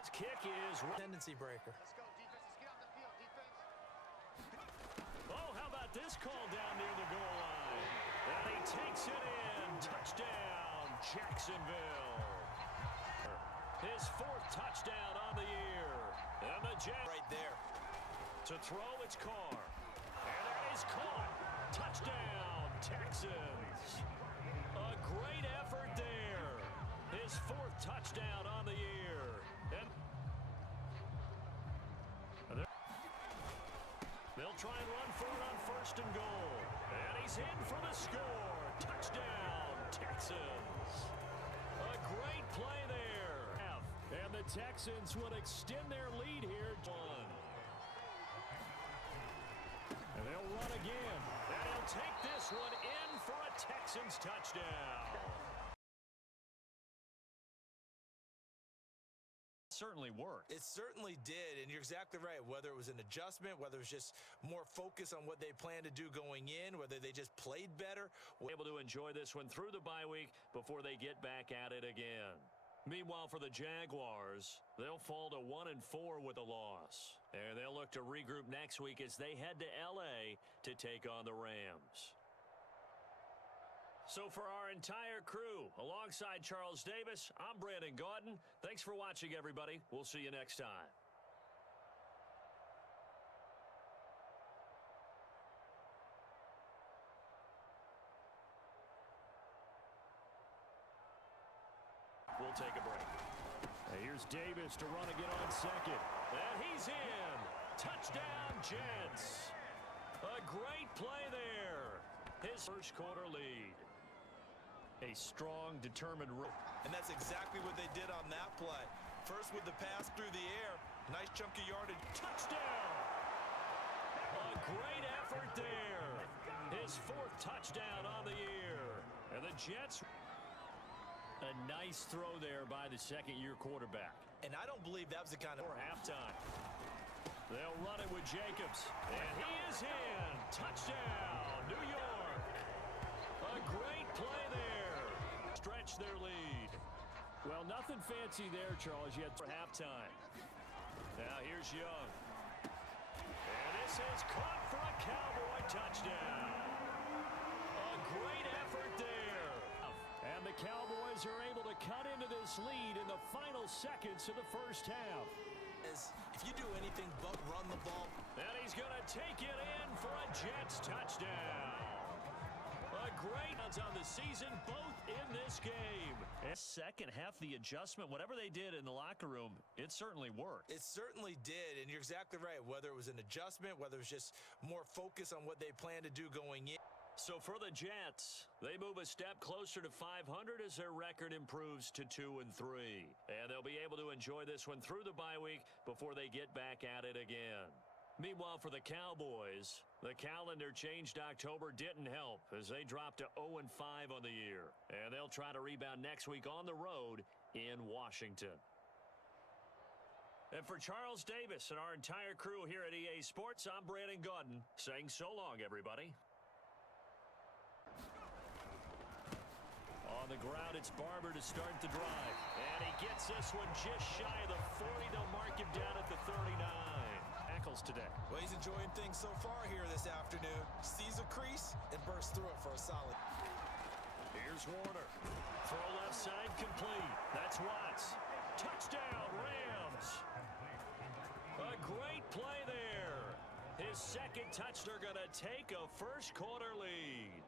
His kick is tendency breaker. Let's go, defense. Let's get off the field, defense. Oh, how about this call down near the goal line? And he takes it in. Touchdown, Jacksonville. His 4th touchdown on the year. And the Jets Right there. to throw, it's Carr. And that is caught. Touchdown, Texans. A great effort there. His 4th touchdown on the year. And they'll try and run for it on 1st and goal. And he's in for the score. Touchdown, Texans. A great play there. And the Texans will extend their lead here. And they'll run again. And he'll take this one in for a Texans touchdown. Certainly worked. It certainly did, and you're exactly right. Whether it was an adjustment, whether it was just more focus on what they plan to do going in, whether they just played better. Able to enjoy this one through the bye week before they get back at it again. Meanwhile, for the Jaguars, they'll fall to 1-4 with a loss. And they'll look to regroup next week as they head to L.A. to take on the Rams. So for our entire crew, alongside Charles Davis, I'm Brandon Gaudin. Thanks for watching, everybody. We'll see you next time. We'll take a break. Here's Davis to run again on 2nd. And he's in. Touchdown, Jets. A great play there. His 1st quarter lead. A strong, determined run. And that's exactly what they did on that play. First with the pass through the air. Nice chunk of yardage. Touchdown. A great effort there. His 4th touchdown on the year. And the Jets... A nice throw there by the 2nd-year quarterback. And I don't believe that was the kind of... For halftime. They'll run it with Jacobs. And he is in. Touchdown, New York. A great play there. Stretch their lead. Well, nothing fancy there, Charles, yet for halftime. Now here's Young. And this is caught for a Cowboy touchdown. A great effort there. And the Cowboys are able to cut into this lead in the final seconds of the 1st half. If you do anything but run the ball. And he's going to take it in for a Jets touchdown. A great odds on the season, both in this game. And 2nd half, the adjustment, whatever they did in the locker room, it certainly worked. It certainly did, and you're exactly right. Whether it was an adjustment, whether it was just more focus on what they plan to do going in. So for the Jets, they move a step closer to 500 as their record improves to 2-3. And they'll be able to enjoy this one through the bye week before they get back at it again. Meanwhile, for the Cowboys, the calendar changed October didn't help as they dropped to 0-5 on the year. And they'll try to rebound next week on the road in Washington. And for Charles Davis and our entire crew here at EA Sports, I'm Brandon Gaudin saying so long, everybody. On the ground, it's Barber to start the drive. And he gets this one just shy of the 40. They'll mark him down at the 39. Tackles today. Well, he's enjoying things so far here this afternoon. Sees a crease and bursts through it for a solid. Here's Warner. Throw left side complete. That's Watts. Touchdown, Rams. A great play there. His 2nd touch, they're going to take a 1st quarter lead.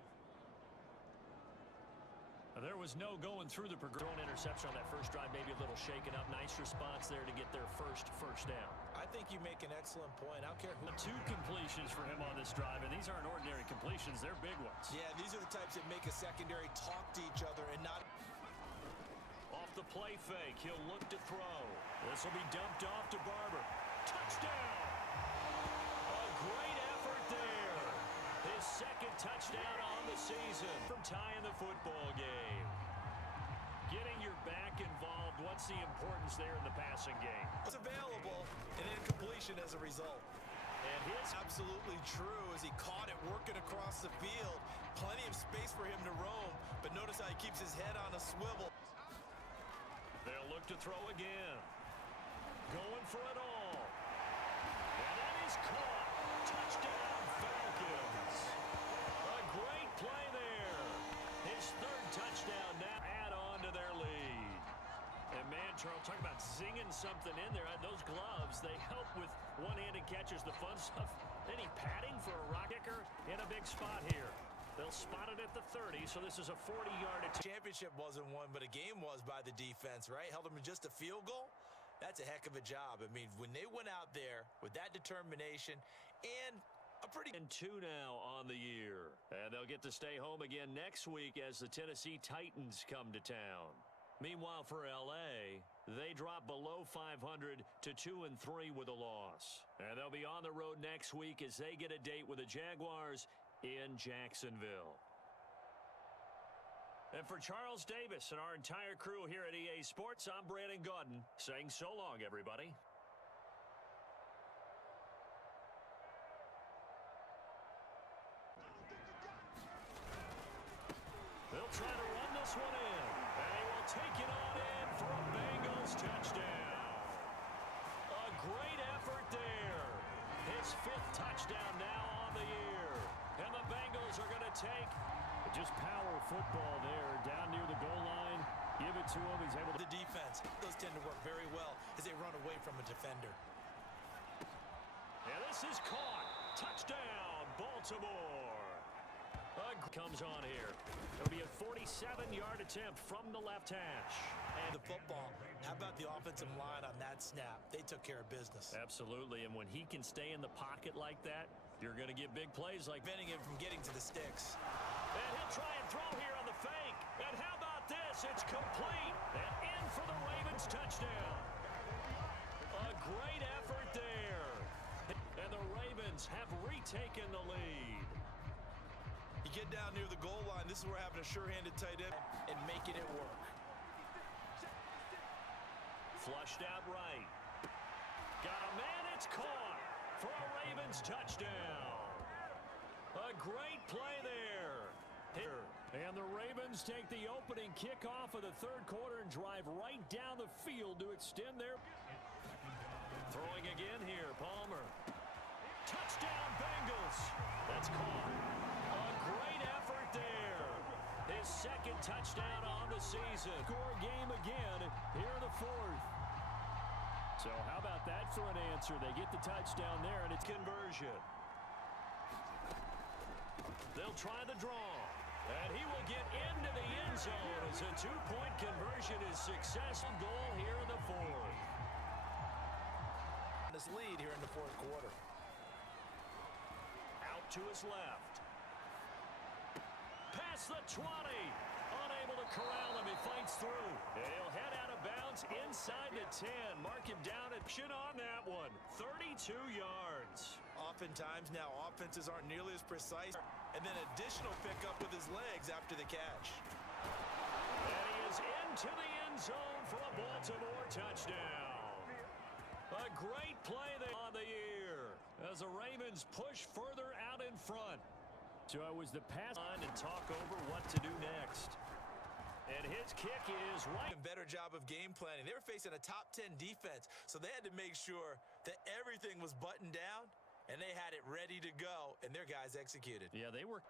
There was no going through the thrown interception on that 1st drive, maybe a little shaken up. Nice response there to get their first down. I think you make an excellent point. I don't care who. 2 completions for him on this drive, and these aren't ordinary completions. They're big ones. Yeah, these are the types that make a secondary talk to each other and not. Off the play fake, he'll look to throw. This will be dumped off to Barber. Touchdown! A great effort there. His 2nd touchdown on the season from tying the football game. Getting your back involved, what's the importance there in the passing game? It's available, and incompletion as a result. And his absolutely true as he caught it working across the field. Plenty of space for him to roam, but notice how he keeps his head on a swivel. They'll look to throw again. going for it all. And that is caught. Touchdown, Falcons. A great play there. His third touchdown now add on to their lead. And man, Charles, talk about zinging something in there. Those gloves, they help with one-handed catches, the fun stuff. Any padding for a rock kicker in a big spot here. They'll spot it at the 30, so this is a 40-yard attempt. Championship wasn't won, but a game was by the defense, right? Held them to just a field goal. That's a heck of a job. I mean, when they went out there with that determination and a pretty... And 2 now on the year. And they'll get to stay home again next week as the Tennessee Titans come to town. Meanwhile, for L.A., they drop below 500 to 2-3 with a loss. And they'll be on the road next week as they get a date with the Jaguars in Jacksonville. And for Charles Davis and our entire crew here at EA Sports, I'm Brandon Gaudin saying so long, everybody. They'll try to run this one in. And he will take it on in for a Bengals touchdown. A great effort there. His 5th touchdown now on the year. And the Bengals are going to take just power football there down near the goal line. Give it to him. He's able to... The defense, those tend to work very well as they run away from a defender. And this is caught. Touchdown, Baltimore. Comes on here. It'll be a 47-yard attempt from the left hash. And the football, how about the offensive line on that snap? They took care of business. Absolutely, and when he can stay in the pocket like that, you're going to get big plays like... Preventing him from getting to the sticks. And he'll try and throw here on the fake. And how about this? It's complete. And in for the Ravens touchdown. A great effort there. And the Ravens have retaken the lead. You get down near the goal line, this is where having a sure-handed tight end and making it work. Flushed out right. Got a man, it's caught for a Ravens touchdown. A great play there. And the Ravens take the opening kickoff of the third quarter and drive right down the field to extend their... Throwing again here, Palmer. Touchdown, Bengals. That's caught. A great effort there. His 2nd touchdown on the season. Score game again here in the 4th. So how about that for an answer? They get the touchdown there, and it's conversion. They'll try the draw. And he will get into the end zone as a 2-point conversion is successful. Goal here in the 4th. This lead here in the 4th quarter. Out to his left. Past the 20. Unable to corral him. He fights through. And he'll head out of bounds inside the 10. Mark him down at chin on that one. 32 yards. Oftentimes now offenses aren't nearly as precise. And then additional pickup with his legs after the catch. And he is into the end zone for a Baltimore touchdown. A great play there on the year as the Ravens push further out in front. So it was the pass on and talk over what to do next. And his kick is right. A better job of game planning. They were facing a top 10 defense, so they had to make sure that everything was buttoned down, and they had it ready to go, and their guys executed. Yeah, they were.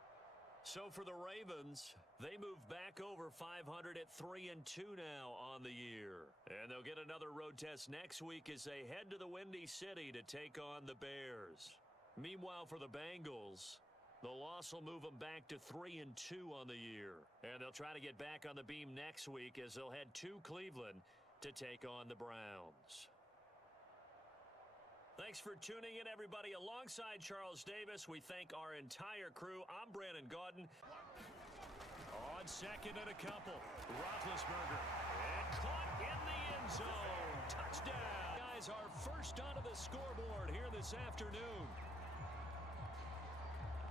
So for the Ravens, they move back over 500 at 3-2 now on the year. And they'll get another road test next week as they head to the Windy City to take on the Bears. Meanwhile, for the Bengals, the loss will move them back to 3-2 on the year. And they'll try to get back on the beam next week as they'll head to Cleveland to take on the Browns. Thanks for tuning in, everybody. Alongside Charles Davis, we thank our entire crew. I'm Brandon Gaudin. On 2nd and a couple, Roethlisberger. And caught in the end zone. Touchdown. Guys, our first onto the scoreboard here this afternoon.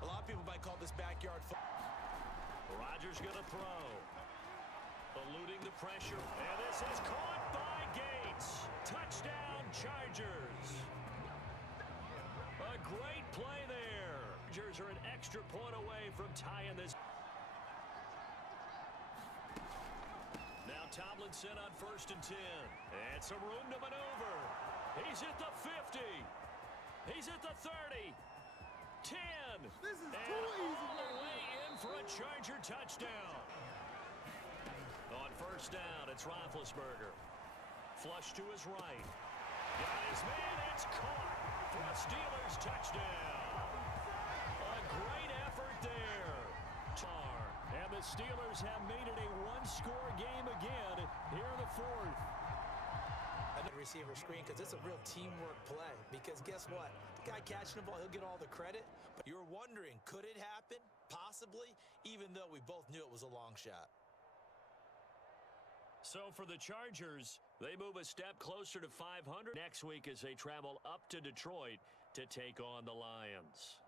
A lot of people might call this backyard football. Rodgers going to throw. Eluding the pressure. And this is caught by Gates. Touchdown, Chargers. A great play there. Chargers are an extra point away from tying this. Now Tomlinson on 1st and 10. And some room to maneuver. He's at the 50. He's at the 30. 10. This is and too easy. all the way in for a Charger touchdown. On first down, it's Roethlisberger. Flush to his right. Got his man. It's caught for a Steelers touchdown. A great effort there. And the Steelers have made it a one-score game again here in the fourth. Receiver screen because it's a real teamwork play. Because guess what? The guy catching the ball, he'll get all the credit. But you're wondering, could it happen? Possibly, even though we both knew it was a long shot. So for the Chargers, they move a step closer to 500 next week as they travel up to Detroit to take on the Lions.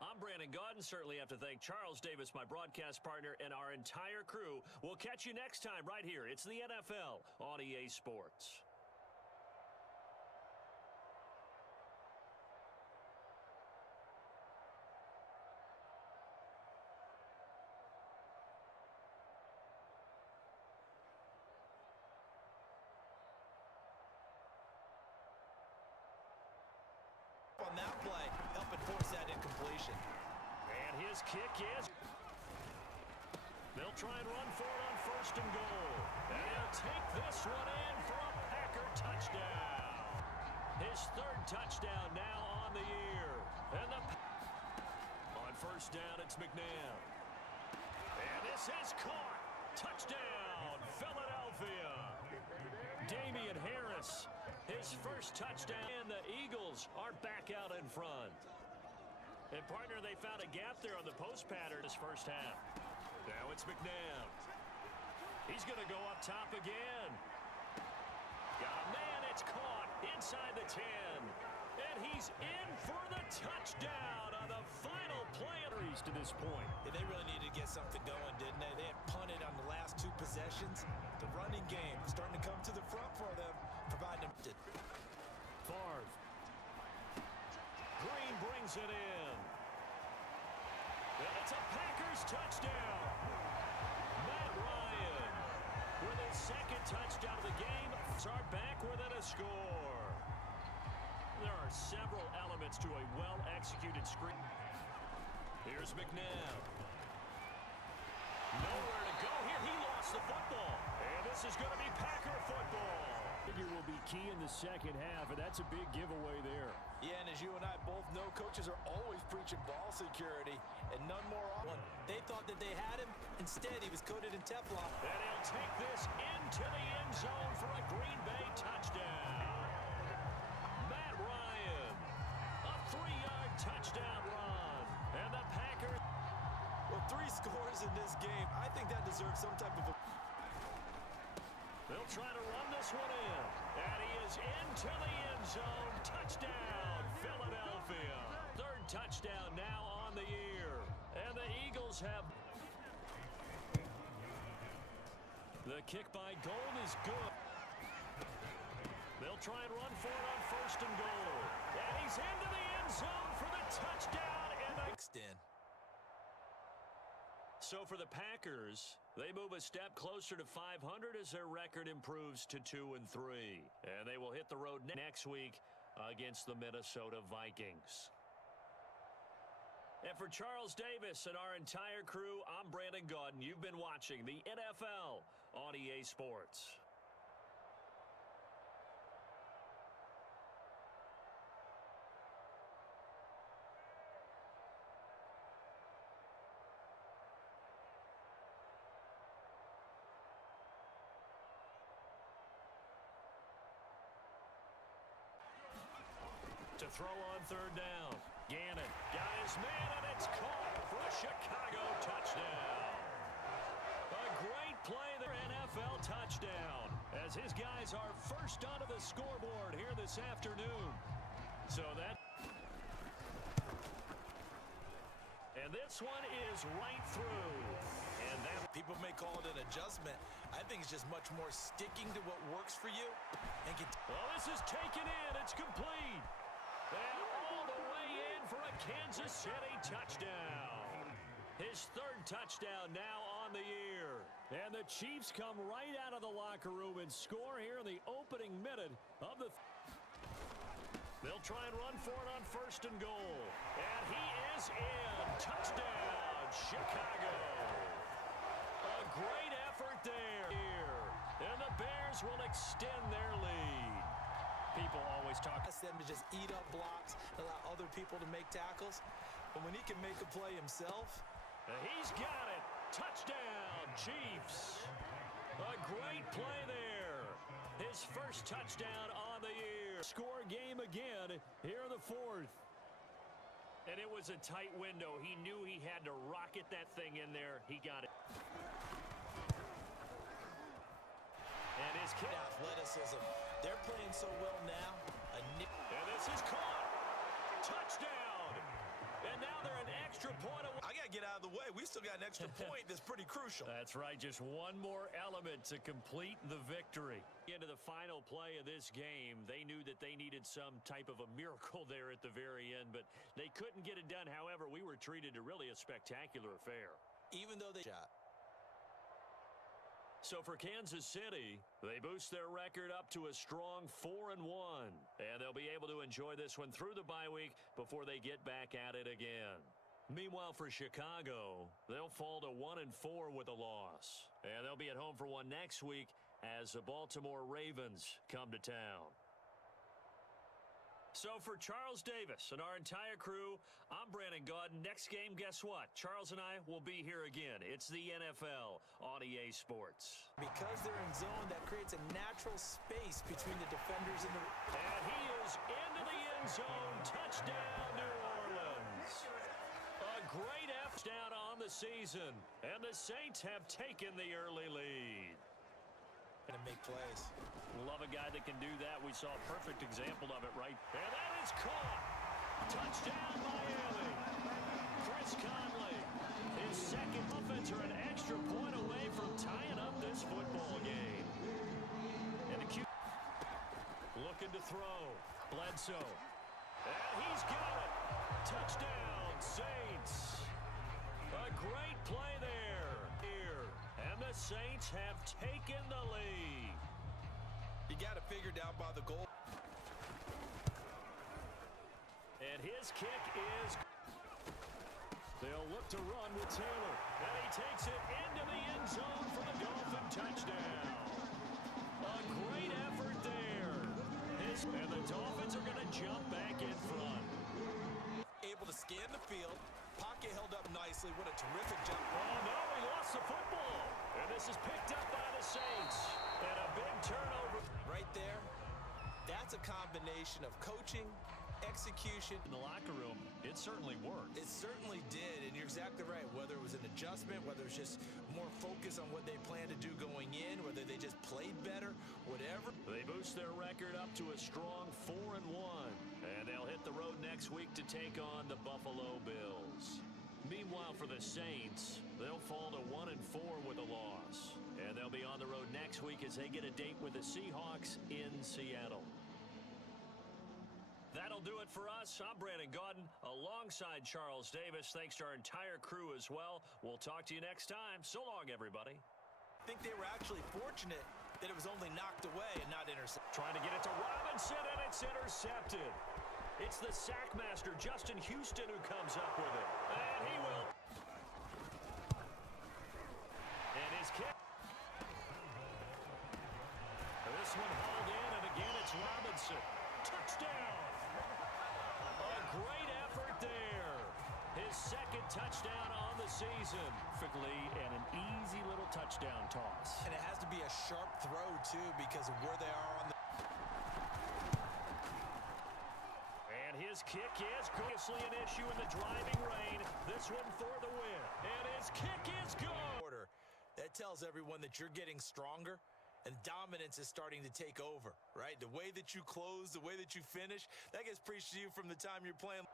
I'm Brandon Gaudin. Certainly have to thank Charles Davis, my broadcast partner, and our entire crew. We'll catch you next time right here. It's the NFL on EA Sports. On that play, helping force that incompletion. And his kick is... They'll try and run for it on first and goal. And he'll take this one in for a Packer touchdown. His third touchdown now on the year. And on first down, it's McNabb. And this is caught. Touchdown, Philadelphia. Damian Harris, his first touchdown. And the Eagles are back out in front. And partner, they found a gap there on the post pattern this first half. Now it's McNabb. He's going to go up top again. Got a man, it's caught inside the 10. And he's in for the touchdown on the final play to this point. Yeah, they really needed to get something going, didn't they? They had punted on the last two possessions. The running game starting to come to the front for them, providing them. Favre. Green brings it in. And it's a Packers touchdown. Matt Ryan with his second touchdown of the game. Are back within a score. There are several elements to a well-executed screen. Here's McNabb. Nowhere to go here. He lost the football. And this is going to be Packer football. Figure will be key in the second half, and that's a big giveaway there. Yeah, and as you and I both know, coaches are always preaching ball security, and none more often. They thought that they had him. Instead, he was coated in Teflon. And he'll take this into the end zone for a Green Bay touchdown. Matt Ryan, a 3-yard touchdown run. And the Packers. Well, 3 scores in this game. I think that deserves some type of a... They'll try to run this one in. And he is into the end zone. Touchdown, Philadelphia. Third touchdown now on the year. And the Eagles have... The kick by Gold is good. They'll try and run for it on first and goal. And he's into the end zone for the touchdown. And the... So for the Packers, they move a step closer to 500 as their record improves to 2-3. And they will hit the road next week against the Minnesota Vikings. And for Charles Davis and our entire crew, I'm Brandon Gaudin. You've been watching the NFL on EA Sports. To throw on third down. Gannon got his man, and it's caught for a Chicago touchdown. A great play there, NFL touchdown, as his guys are first onto the scoreboard here this afternoon. So that... And this one is right through. And that... People may call it an adjustment. I think it's just much more sticking to what works for you. And well, this is taken in. It's complete. And all the way in for a Kansas City touchdown. His third touchdown now on on the year. And the Chiefs come right out of the locker room and score here in the opening minute of the... They'll try and run for it on 1st and goal. And he is in. Touchdown, Chicago. A great effort there. And the Bears will extend their lead. People always talk them to just eat up blocks, allow other people to make tackles. But when he can make a play himself... He's got it. Touchdown, Chiefs. A great play there. His first touchdown on the year. Score game again here in the 4th. And it was a tight window. He knew he had to rocket that thing in there. He got it. And his kick. Athleticism. They're playing so well now. And this is caught. Touchdown. And now they're an extra point away. I got to get out of the way. We still got an extra point that's pretty crucial. That's right. Just one more element to complete the victory. Into the final play of this game, they knew that they needed some type of a miracle there at the very end, but they couldn't get it done. However, we were treated to really a spectacular affair. Even though they shot. So for Kansas City, they boost their record up to a strong 4-1. And they'll be able to enjoy this one through the bye week before they get back at it again. Meanwhile, for Chicago, they'll fall to 1-4 with a loss. And they'll be at home for one next week as the Baltimore Ravens come to town. So for Charles Davis and our entire crew, I'm Brandon Gaudin. Next game, guess what? Charles and I will be here again. It's the NFL on EA Sports. Because they're in zone, that creates a natural space between the defenders and the... And he is into the end zone. Touchdown, New Orleans. A great effort down on the season. And the Saints have taken the early lead. To make plays. Love a guy that can do that. We saw a perfect example of it, right? And that is caught. Touchdown, Miami. Chris Conley. His second offense are an extra point away from tying up this football game. And the Q looking to throw. Bledsoe. And he's got it. Touchdown, Saints. A great play there. And the Saints have taken the lead. You got it figured out by the goal. And his kick is... They'll look to run with Taylor. And he takes it into the end zone for the Dolphin touchdown. A great effort there. And the Dolphins are going to jump back in front. Able to scan the field. Pocket held up nicely. What a terrific job. Oh, no, he lost the football. And this is picked up by the Saints. And a big turnover. Right there, that's a combination of coaching, execution. In the locker room, it certainly worked. It certainly did, and you're exactly right. Whether it was an adjustment, whether it's just more focus on what they plan to do going in, whether they just played better, whatever. They boost their record up to a strong 4-1. And they'll hit the road next week to take on the Buffalo Bills. Meanwhile, for the Saints, they'll fall to 1-4 with a loss. And they'll be on the road next week as they get a date with the Seahawks in Seattle. That'll do it for us. I'm Brandon Gaudin alongside Charles Davis. Thanks to our entire crew as well. We'll talk to you next time. So long, everybody. I think they were actually fortunate that it was only knocked away and not intercepted. Trying to get it to Robinson, and it's intercepted. It's the sackmaster, Justin Houston, who comes up with it. And he will. And his kick. This one hauled in, and again it's Robinson. Touchdown! A great effort there. His second touchdown on the season. Perfectly, and an easy little touchdown toss. And it has to be a sharp throw, too, because of where they are on the... And his kick is obviously an issue in the driving rain. This one for the win. And his kick is good. That tells everyone that you're getting stronger. And dominance is starting to take over, right? The way that you close, the way that you finish, that gets preached to you from the time you're playing.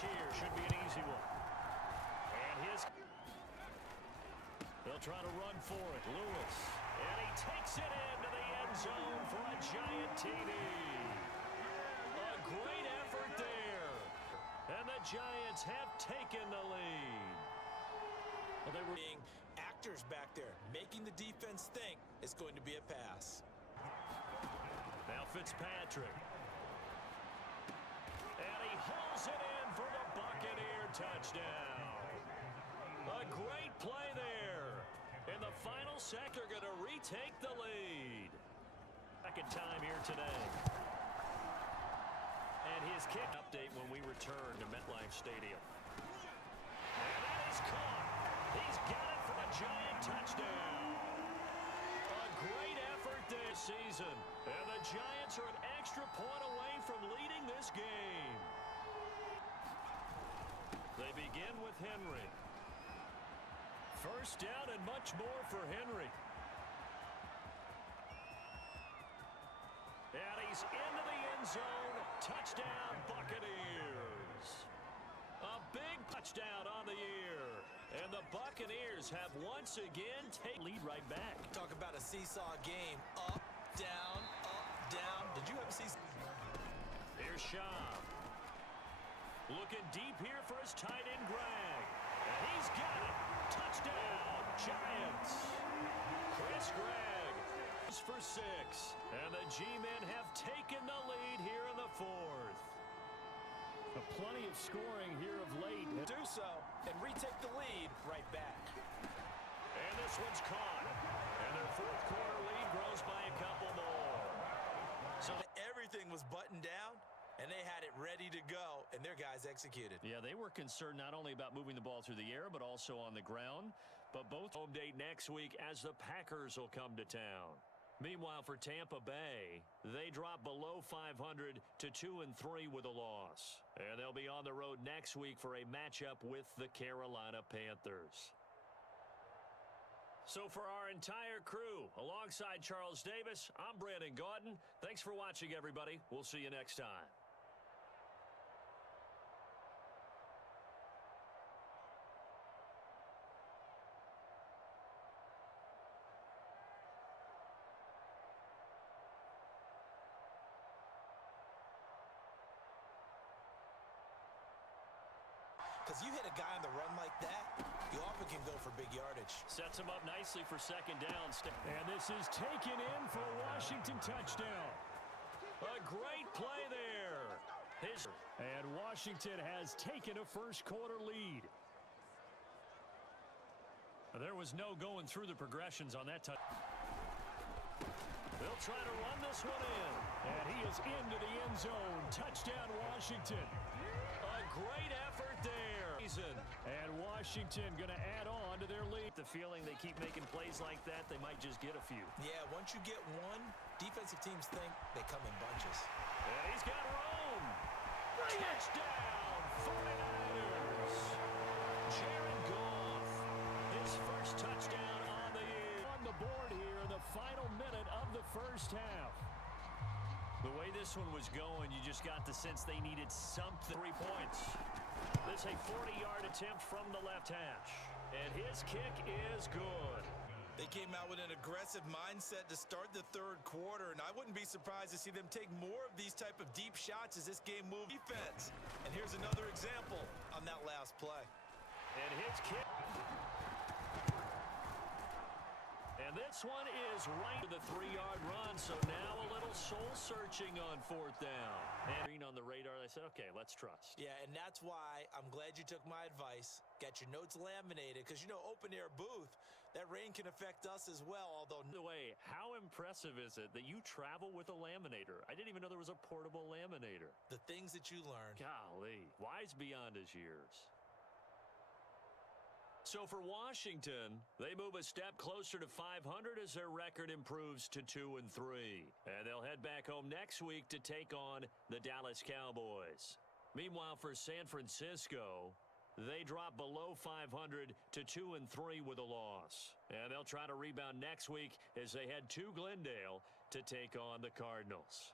here should be an easy one. And they'll try to run for it. Lewis. And he takes it into the end zone for a giant TD. A great effort there. And the Giants have taken the lead. Well, they were being actors back there, making the defense think it's going to be a pass. Now Fitzpatrick. And he hauls it in for the Buccaneer touchdown. A great play there. In the final sector, going to retake the lead. Second time here today. And his kick update when we return to MetLife Stadium. And that is caught. He's got it for a giant touchdown. A great effort this season. And the Giants are an extra point away from leading this game. They begin with Henry. First down and much more for Henry. And he's into the end zone. Touchdown, Buccaneers. A big touchdown on the year. And the Buccaneers have once again taken lead right back. Talk about a seesaw game. Up, down, up, down. Did you ever see? Here's Schaub. Looking deep here for his tight end, Greg. And he's got it. Touchdown, Giants. Chris Gregg is for 6. And the G-men have taken the lead here in the fourth. Plenty of scoring here of late. Do so and retake the lead right back. And this one's caught. And their fourth quarter lead grows by a couple more. So everything was buttoned down, and they had it ready to go, and their guys executed. Yeah, they were concerned not only about moving the ball through the air, but also on the ground. But both home date next week as the Packers will come to town. Meanwhile, for Tampa Bay, they drop below 500 to 2-3 with a loss. And they'll be on the road next week for a matchup with the Carolina Panthers. So for our entire crew, alongside Charles Davis, I'm Brandon Gaudin. Thanks for watching, everybody. We'll see you next time. Because you hit a guy on the run like that, you often can go for big yardage. Sets him up nicely for second down. And this is taken in for a Washington touchdown. A great play there. And Washington has taken a first quarter lead. There was no going through the progressions on that touch. They'll try to run this one in. And he is into the end zone. Touchdown, Washington. A great effort there. And Washington going to add on to their lead. The feeling they keep making plays like that, they might just get a few. Yeah, once you get one, defensive teams think they come in bunches. And he's got room. Touchdown, 49ers. Jared Goff, his first touchdown on the year. On the board here in the final minute of the first half. The way this one was going, you just got the sense they needed something. 3 points. This a 40-yard attempt from the left hash. And his kick is good. They came out with an aggressive mindset to start the third quarter, and I wouldn't be surprised to see them take more of these type of deep shots as this game moves defense. And here's another example on that last play. And his kick. And this one is right to the 3-yard run, so now a little soul-searching on fourth down. And on the radar, I said, okay, let's trust. Yeah, and that's why I'm glad you took my advice. Get your notes laminated, because, you know, open-air booth, that rain can affect us as well, although... By the way, how impressive is it that you travel with a laminator? I didn't even know there was a portable laminator. The things that you learn. Golly, wise beyond his years. So for Washington, they move a step closer to 500 as their record improves to 2-3. And they'll head back home next week to take on the Dallas Cowboys. Meanwhile, for San Francisco, they drop below 500 to 2-3 with a loss. And they'll try to rebound next week as they head to Glendale to take on the Cardinals.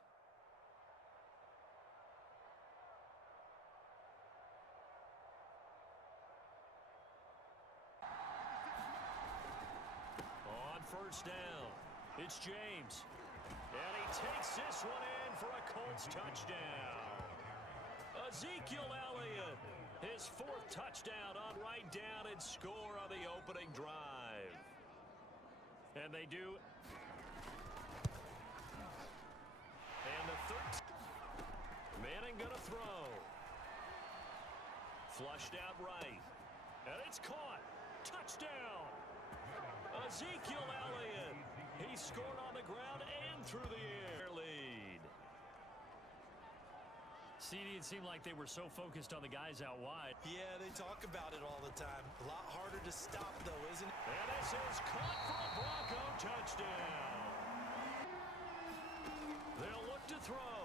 first down. It's James. And he takes this one in for a Colts touchdown. Ezekiel Elliott, his 4th touchdown on right down and score on the opening drive. And they do. And the 13th. Manning gonna throw. Flushed out right. And it's caught. Touchdown. Ezekiel Elliott. He scored on the ground and through the air. Lead. CD, it seemed like they were so focused on the guys out wide. Yeah, they talk about it all the time. A lot harder to stop, though, isn't it? And this is caught for a Bronco touchdown. They'll look to throw.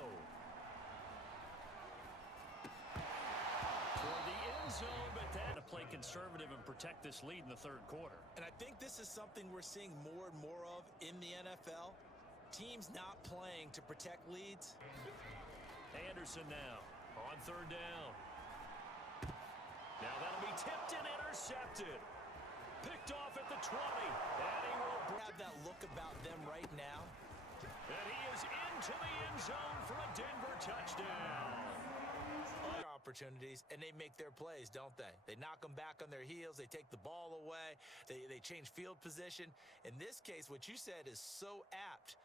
Toward the end zone, but that to play conservative and protect this lead in the 3rd quarter. And I think this is something we're seeing more and more of in the NFL. Teams not playing to protect leads. Anderson now on 3rd down. Now that'll be tipped and intercepted. Picked off at the 20. And he will Have that look about them right now. And he is into the end zone for a Denver touchdown. Opportunities, and they make their plays, don't they? They knock them back on their heels. They take the ball away. They change field position. In this case, what you said is so apt.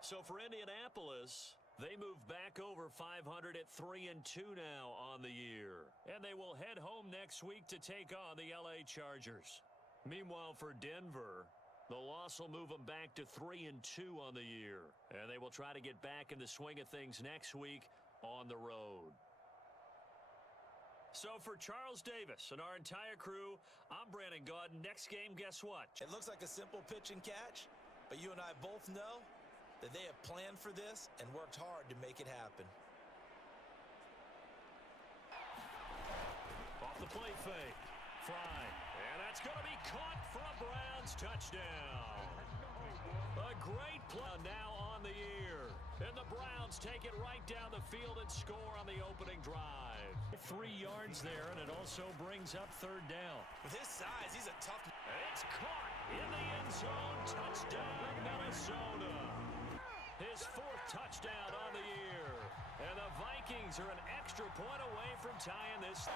So for Indianapolis, they move back over 500 at 3-2 now on the year. And they will head home next week to take on the LA Chargers. Meanwhile, for Denver, the loss will move them back to 3-2 on the year. And they will try to get back in the swing of things next week on the road. So for Charles Davis and our entire crew, I'm Brandon Gaudin. Next game, guess what? It looks like a simple pitch and catch, but you and I both know that they have planned for this and worked hard to make it happen. Off the play fake. Fry. And that's going to be caught for a Browns touchdown. A great play now on the year. And the Browns take it right down the field and score on the opening drive. 3 yards there, and it also brings up 3rd down. With his size, he's a tough... It's caught in the end zone. Touchdown, Minnesota. His 4th touchdown on the year. And the Vikings are an extra point away from tying this.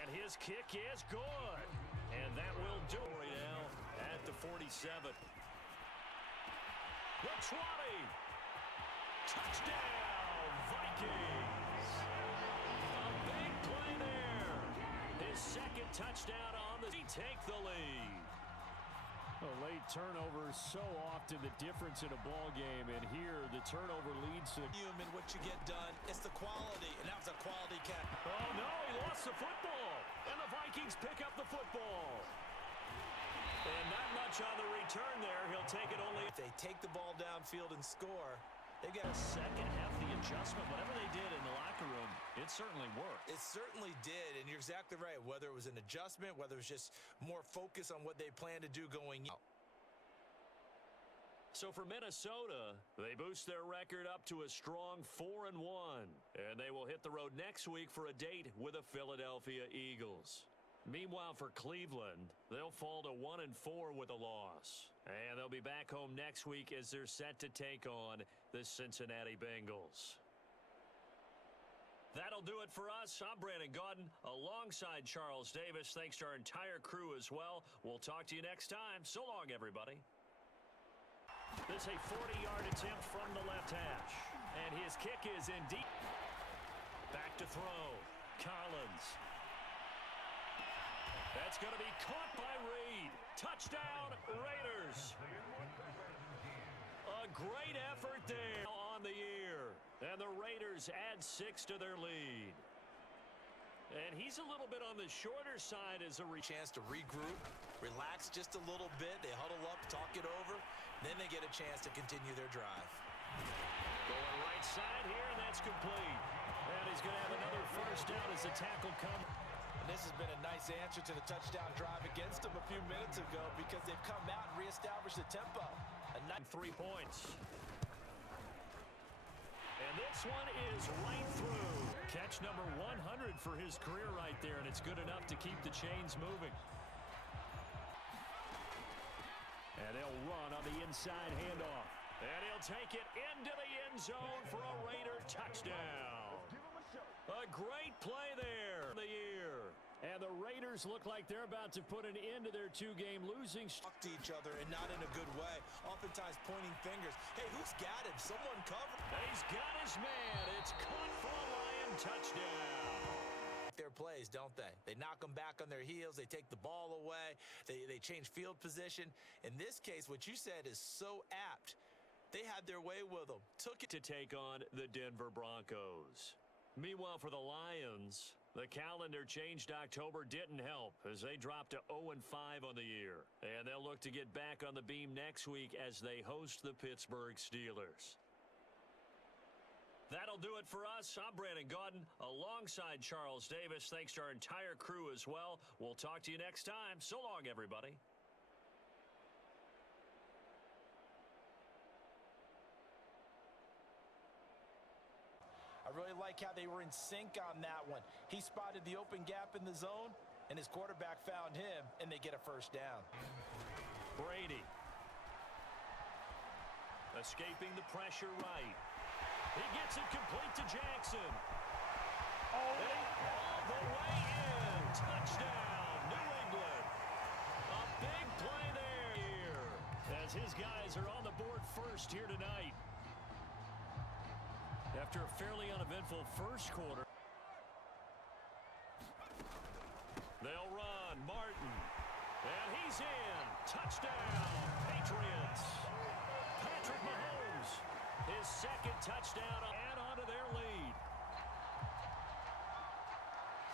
And his kick is good. And that will do it now at the 47. The 20. Touchdown, Vikings. A big play there. His 2nd touchdown on the... They take the lead. A late turnover so often the difference in a ball game, and here the turnover leads to... Human, what you get done, it's the quality, and that was a quality catch. Oh, no, he lost the football. And the Vikings pick up the football. And not much on the return there. He'll take it only... If they take the ball downfield and score, they got The second half, the adjustment, whatever they did in the locker room, it certainly worked. It certainly did, and you're exactly right. Whether it was an adjustment, whether it was just more focus on what they plan to do going out. So for Minnesota, they boost their record up to a strong 4-1. And they will hit the road next week for a date with the Philadelphia Eagles. Meanwhile, for Cleveland, they'll fall to 1-4 with a loss. And they'll be back home next week as they're set to take on the Cincinnati Bengals. That'll do it for us. I'm Brandon Gaudin alongside Charles Davis. Thanks to our entire crew as well. We'll talk to you next time. So long, everybody. This is a 40-yard attempt from the left hash. And his kick is in deep. Back to throw. Collins. That's going to be caught by Reed. Touchdown, Raiders. A great effort there on the year. And the Raiders add 6 to their lead. And he's a little bit on the shorter side as a Chance to regroup, relax just a little bit. They huddle up, talk it over. Then they get a chance to continue their drive. Going right side here, and that's complete. And he's going to have another first down as the tackle comes. And this has been a nice answer to the touchdown drive against them a few minutes ago because they've come out and reestablished the tempo. 3 points. And this This one is right through. Catch number 100 for his career right there, and it's good enough to keep the chains moving. And they'll run on the inside handoff. And he'll take it into the end zone for a Raider touchdown. A great play there in the year. And the Raiders look like they're about to put an end to their two-game losing streak. To each other and not in a good way. Oftentimes pointing fingers. Hey, who's got him? Someone cover. He's got his man. It's caught for a Lion touchdown. Their plays, don't they? They knock them back on their heels. They take the ball away. They change field position. In this case, what you said is so apt. They had their way with them. Took it to take on the Denver Broncos. Meanwhile, for the Lions, the calendar changed. October didn't help as they dropped to 0-5 on the year. And they'll look to get back on the beam next week as they host the Pittsburgh Steelers. That'll do it for us. I'm Brandon Gaudin alongside Charles Davis. Thanks to our entire crew as well. We'll talk to you next time. So long, everybody. I really like how they were in sync on that one. He spotted the open gap in the zone, and his quarterback found him, and they get a first down. Brady. Escaping the pressure right. He gets it complete to Jackson. All the way in. Touchdown, New England. A big play there. As his guys are on the board first here tonight. After a fairly uneventful first quarter. They'll run. Martin. And he's in. Touchdown, Patriots. Patrick Mahomes. His second touchdown. Add on to their lead.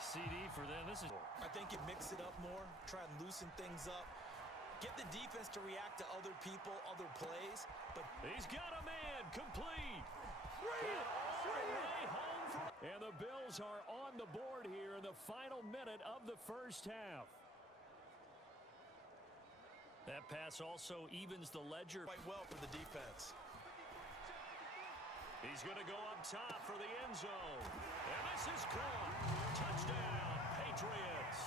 CD for them. This is. I think you mix it up more. Try and loosen things up. Get the defense to react to other people, other plays. But he's got a man. Complete. And the Bills are on the board here in the final minute of the first half. That pass also evens the ledger. Quite well for the defense. He's going to go up top for the end zone. And this is caught. Touchdown, Patriots.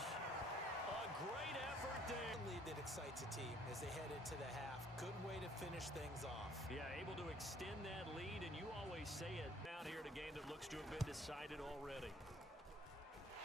A great effort there. The lead that excites a team as they head into the half. Good way to finish things off. Yeah, able to extend that lead, and you always say it down here in a game that looks to have been decided already.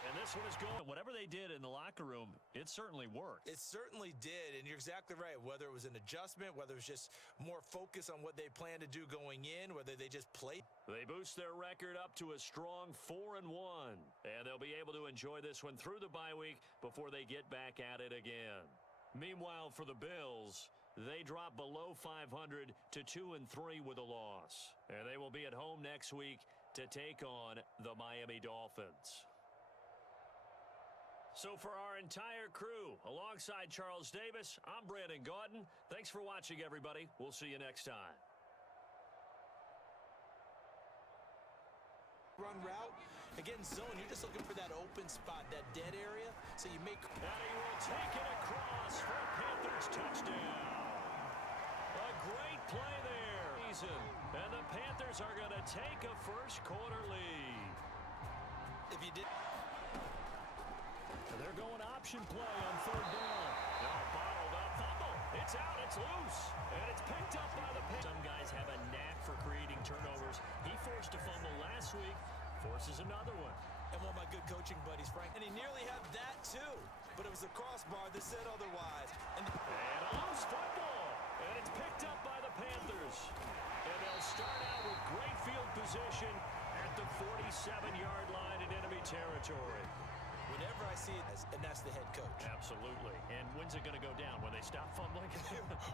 And this one is going. Whatever they did in the locker room, it certainly worked. It certainly did, and you're exactly right. Whether it was an adjustment, whether it was just more focus on what they plan to do going in, whether they just played. They boost their record up to a strong 4-1, and they'll be able to enjoy this one through the bye week before they get back at it again. Meanwhile, for the Bills, they drop below 500 to 2-3 with a loss. And they will be at home next week to take on the Miami Dolphins. So for our entire crew, alongside Charles Davis, I'm Brandon Gaudin. Thanks for watching, everybody. We'll see you next time. Run route. Again, zone, you're just looking for that open spot, that dead area. So you make. And he will take it across for a Panthers touchdown. A great play there. And the Panthers are going to take a first quarter lead. If you did. They're going option play on third down. Now bottled up. Fumble. It's out. It's loose. And it's picked up by the Panthers. Some guys have a knack for creating turnovers. He forced a fumble last week. Forces another one. And one of my good coaching buddies, Frank. And he nearly had that, too. But it was the crossbar that said otherwise. And a loose football. And it's picked up by the Panthers. And they'll start out with great field position at the 47-yard line in enemy territory. Whenever I see it, and that's the head coach. Absolutely. And when's it going to go down? When they stop fumbling?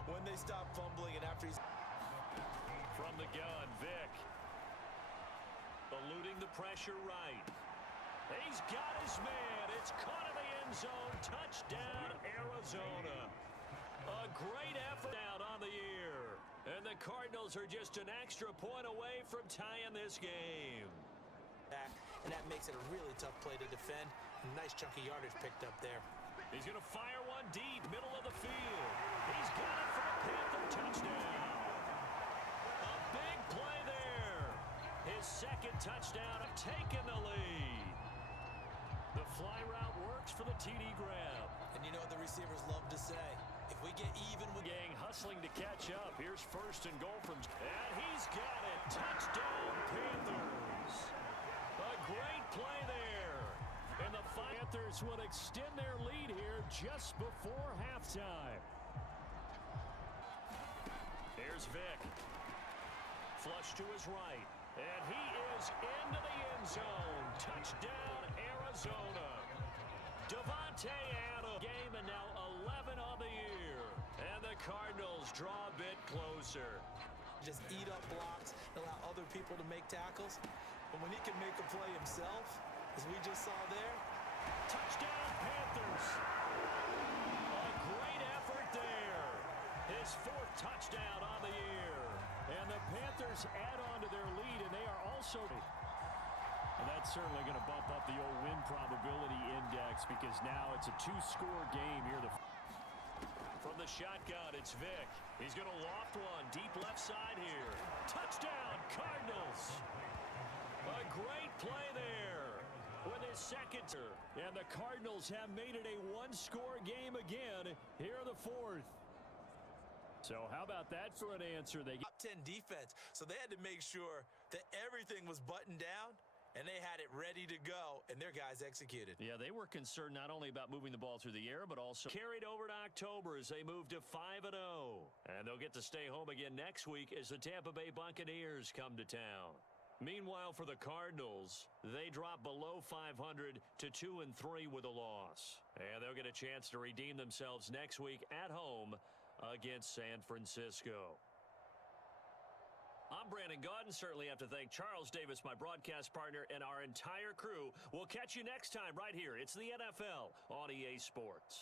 When they stop fumbling and after he's. From the gun, Vic. Eluding the pressure right. He's got his man. It's caught in the end zone. Touchdown, Arizona. A great effort out on the year. And the Cardinals are just an extra point away from tying this game. And that makes it a really tough play to defend. Nice chunky yardage picked up there. He's going to fire one deep, middle of the field. He's got it for a Panther touchdown. A big play there. His second touchdown, taking the lead. The fly route works for the TD grab. And you know what the receivers love to say? If we get even with... Gang hustling to catch up. Here's first and goal from... And he's got it. Touchdown, Panthers. A great play there. And the Panthers will extend their lead here just before halftime. Here's Vic. Flush to his right. And he is into the end zone. Touchdown, Arizona. Devontae Adams. Game and now 11 on the year. And the Cardinals draw a bit closer. Just eat up blocks, allow other people to make tackles. But when he can make a play himself, as we just saw there. Touchdown, Panthers. A great effort there. His fourth touchdown on the year. And the Panthers add on to their lead, and they are also... And that's certainly going to bump up the old win probability index because now it's a two-score game here. From the shotgun, it's Vic. He's going to loft one deep left side here. Touchdown, Cardinals. A great play there with his second. And the Cardinals have made it a one-score game again here in the fourth. So how about that for an answer? They Top 10 defense, so they had to make sure that everything was buttoned down, and they had it ready to go, and their guys executed. Yeah, they were concerned not only about moving the ball through the air, but also carried over to October as they move to 5-0. And they'll get to stay home again next week as the Tampa Bay Buccaneers come to town. Meanwhile, for the Cardinals, they drop below 500 to 2-3 with a loss. And they'll get a chance to redeem themselves next week at home against San Francisco. I'm Brandon Gaudin. Certainly have to thank Charles Davis, my broadcast partner, and our entire crew. We'll catch you next time right here. It's the NFL on EA Sports.